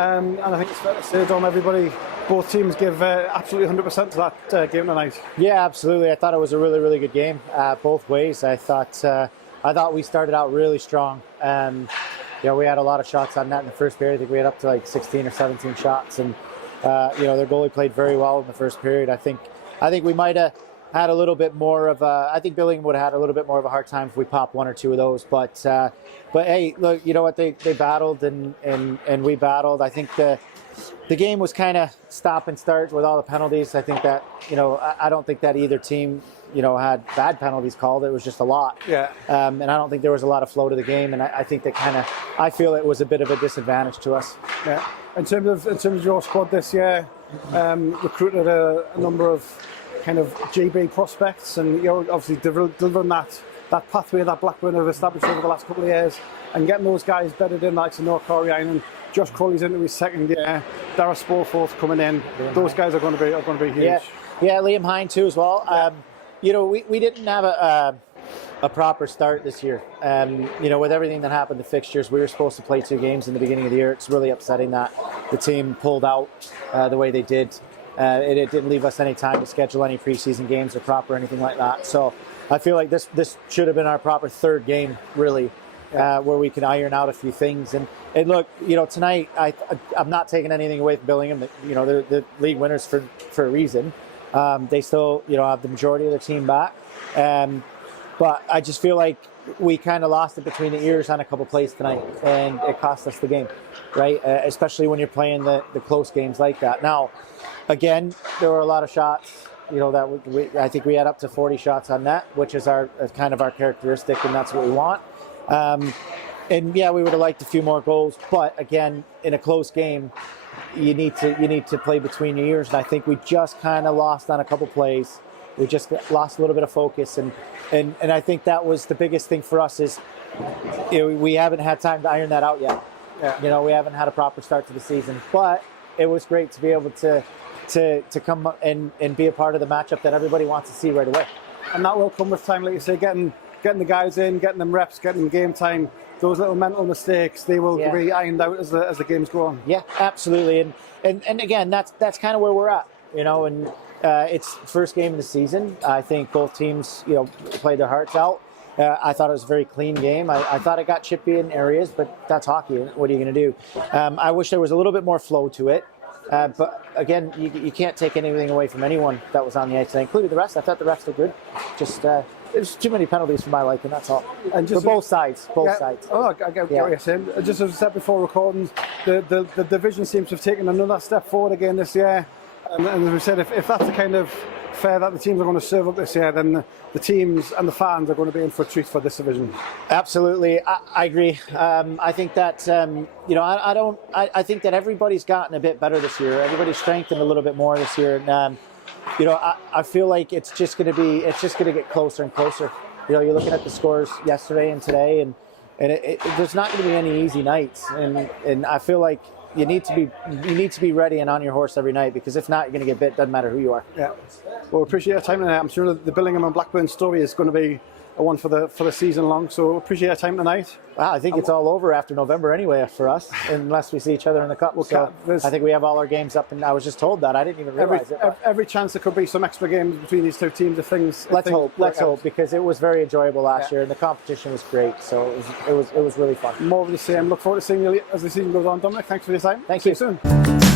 And I think it's fair to say, Dom, both teams give absolutely 100% to that game tonight. Yeah, absolutely. I thought it was a really, really good game both ways. I thought we started out really strong. We had a lot of shots on net in the first period. I think we had up to like 16 or 17 shots, and their goalie played very well in the first period. I think we might have had a little bit more of a. I think Billingham would have had a little bit more of a hard time if we popped one or two of those. But hey, look, you know what? They battled and we battled. I think the game was kind of stop and start with all the penalties. I think that I don't think that either team had bad penalties called. It was just a lot. Yeah. And I don't think there was a lot of flow to the game. And I think that I feel it was a bit of a disadvantage to us. Yeah. In terms of your squad this year, recruited a number of kind of GB prospects, and obviously delivering that pathway that Blackburn have established over the last couple of years, and getting those guys bedded in, like Noah Corey, Josh Crowley's into his second year, Dara Sporforth coming in. Those guys are going to be huge. Yeah, Liam Hine too as well. We didn't have a proper start this year. With everything that happened, the fixtures, we were supposed to play 2 games in the beginning of the year. It's really upsetting that the team pulled out the way they did. It didn't leave us any time to schedule any preseason games or proper anything like that. So I feel like this should have been our proper 3rd game, really, where we can iron out a few things. And look, tonight I'm not taking anything away from Billingham. They're the league winners for a reason. They still have the majority of their team back. But I just feel like we kind of lost it between the ears on a couple plays tonight, and it cost us the game, right? Especially when you're playing the close games like that. Now, again, there were a lot of shots. I think we had up to 40 shots on net, which is kind of our characteristic, and that's what we want. And yeah, we would have liked a few more goals, but again, in a close game, you need to play between your ears, and I think we just kind of lost on a couple plays. We just lost a little bit of focus, and I think that was the biggest thing for us is we haven't had time to iron that out yet. Yeah. We haven't had a proper start to the season, but it was great to be able to come and be a part of the matchup that everybody wants to see right away. And that will come with time, like you say, getting the guys in, getting them reps, getting them game time. Those little mental mistakes, they will be ironed out as the games go on. Yeah, absolutely. And again, that's kind of where we're at, and it's first game of the season. I think both teams, played their hearts out. I thought it was a very clean game. I thought it got chippy in areas, but that's hockey. What are you going to do? I wish there was a little bit more flow to it. But again, you can't take anything away from anyone that was on the ice today, including the refs. I thought the refs were good. Just there's too many penalties for my liking. That's all. And just for both sides. Sides. Oh, I get what you're saying. Just as I said before recording, the division seems to have taken another step forward again this year. And as we said, if that's the kind of fair that the teams are going to serve up this year, then the teams and the fans are going to be in for a treat for this division. Absolutely, I agree. I think that I think that everybody's gotten a bit better this year. Everybody's strengthened a little bit more this year, and I feel like it's just going to get closer and closer. You're looking at the scores yesterday and today, and there's not going to be any easy nights, and I feel like you need to be ready and on your horse every night, because if not, you're going to get bit. Doesn't matter who you are. Yeah. Well, appreciate your time tonight. I'm sure the Billingham and Blackburn story is going to be a one for the season long. So appreciate your time tonight. Wow, I think it's all over after November anyway for us, unless we see each other in the cup. So I think we have all our games up, and I was just told that. I didn't even realize it. Every chance there could be some extra games between these two teams. Let's hope, because it was very enjoyable last year, and the competition was great. So it was really fun. More of the same. Look forward to seeing you as the season goes on, Dominic. Thanks for your time. Thank you. See you soon.